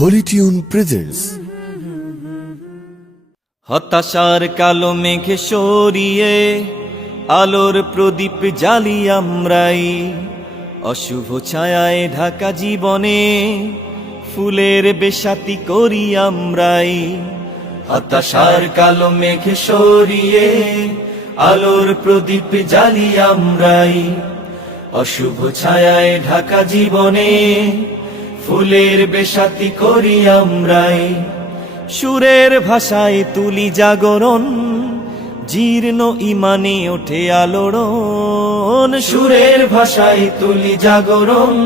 Holy Tune presents. হতাশার কালো মেঘে সরিয়ে আলোর প্রদীপ জ্বালি আমরাই, অশুভ ছায়ায় ঢাকা জীবনে ফুলের বেশাতি করি আমরাই। হতাশার কালো মেঘে সরিয়ে আলোর প্রদীপ জ্বালি আমরাই, অশুভ ছায়ায় ঢাকা জীবনে ফুলের বেশাতি করি আমরাই। সুরের ভাষায় তুলি জাগরণ, জীর্ণ ইমানে ওঠে আলোড়ন। সুরের ভাষায় তুলি জাগরণ,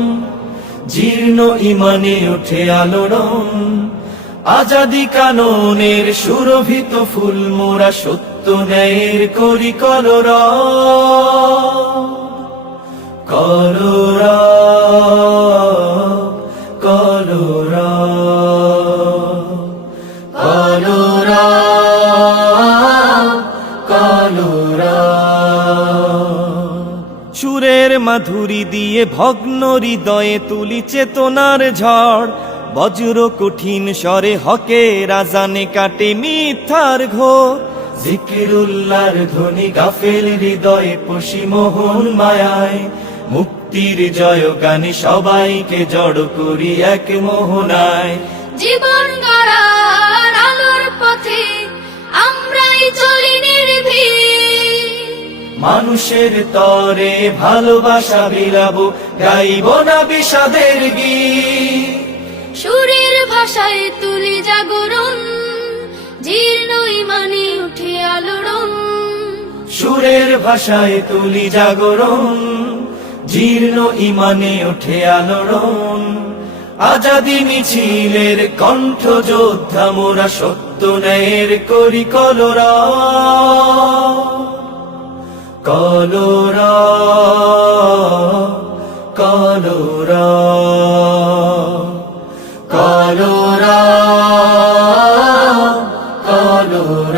জীর্ণ ইমানে ওঠে আলোড়ন। আজাদি কাননের সুরভিত ফুল মোরা সত্য ন্যায়ের করি কলরব, কলরব, কলরব, কলরব, কলরব। সুরের মাধুরী দিয়ে ভগ্ন হৃদয়ে তুলি চেতনার ঝড়, বজ্র কঠিন স্বরে হকের আজানে কাটে মিথ্যার ঘোর। জিকিরুল্লাহর ধ্বনি গাফেল হৃদয়ে পশি মোহন মায়ায়, মুক্তির জয় গানে সবাইকে জড় করি এক মোহনায়। জীবন গড়ার আলোর পথে আমরাই চলি নির্ভীক, মানুষের তরে ভালোবাসা বিলাবো, গাইব না বিষাদের গীত। সুরের ভাষায় তুলি জাগরণ, জীর্ণ ইমানে উঠে আলোড়ন। সুরের ভাষায় তুলি জাগরণ, জীর্ণ ইমানে ওঠে আলোড়ন। আজাদি মিছিলের কণ্ঠ যোদ্ধা মোরা সত্য ন্যায়ের করি কলরব, কলরব, কলরব, কলরব, কলরব।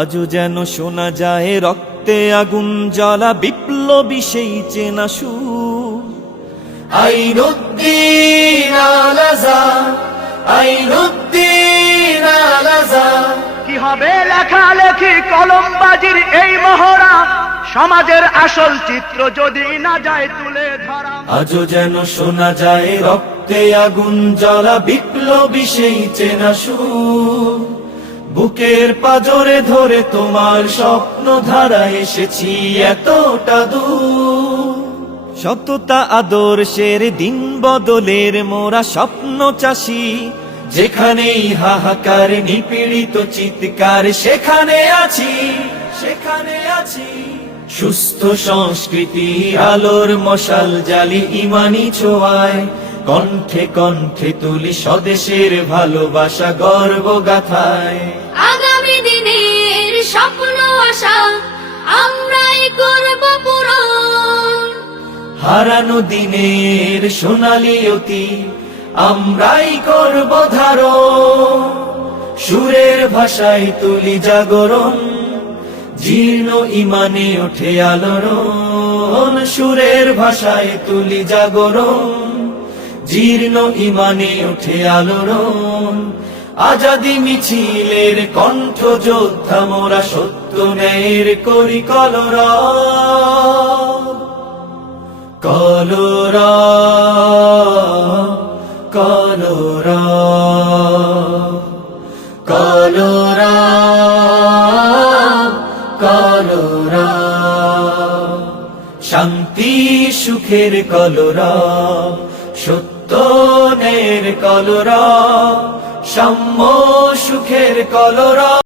আজও যেন শোনা যায় রক্তে আগুন জ্বালা বিপ্লবী সেই চেনা সুর। আইনুদ্দিন আল আযাদ, আইনুদ্দিন আল আযাদ। কি হবে লেখালেখি কলমবাজির এই মহড়া, সমাজের আসল চিত্র যদি না যায় তুলে ধরা। আজও যেন শোনা যায় রক্তে আগুন জ্বালা বিপ্লবী সেই চেনা সুর। বুকের পাজরে ধরে তোমার স্বপ্ন ধারা এসেছি এতটা দূর। সততা আদর্শের দিন বদলের মোরা স্বপ্ন চাষি, যেখানেই হাহাকার নিপীড়িত চিৎকার সেখানে আছি, সেখানে আছি। সুস্থ সংস্কৃতি আলোর মশাল জ্বালি ইমানি ছোঁয়ায়, কণ্ঠে কণ্ঠে তুলি স্বদেশের ভালোবাসা গর্ব গাথায়। আগামী দিনের স্বপ্ন আশা আমরাই করব পূরণ, হারানো দিনের সোনালি অতীত আমরাই করব ধারণ। সুরের ভাষায় তুলি জাগরণ, জীর্ণ ইমানে ওঠে আলোড়ন। সুরের ভাষায় তুলি জাগরণ, জীর্ণ ইমানে ওঠে আলোড়ন। আজাদি মিছিলের কণ্ঠ যোদ্ধা মোরা সত্য ন্যায়ের করি কলরব, কলরব, কলরব, কলরব, কলরব। শান্তি সুখের কলরব, সত্য ন্যায়ের কলরব, সাম্য সুখের কলরব।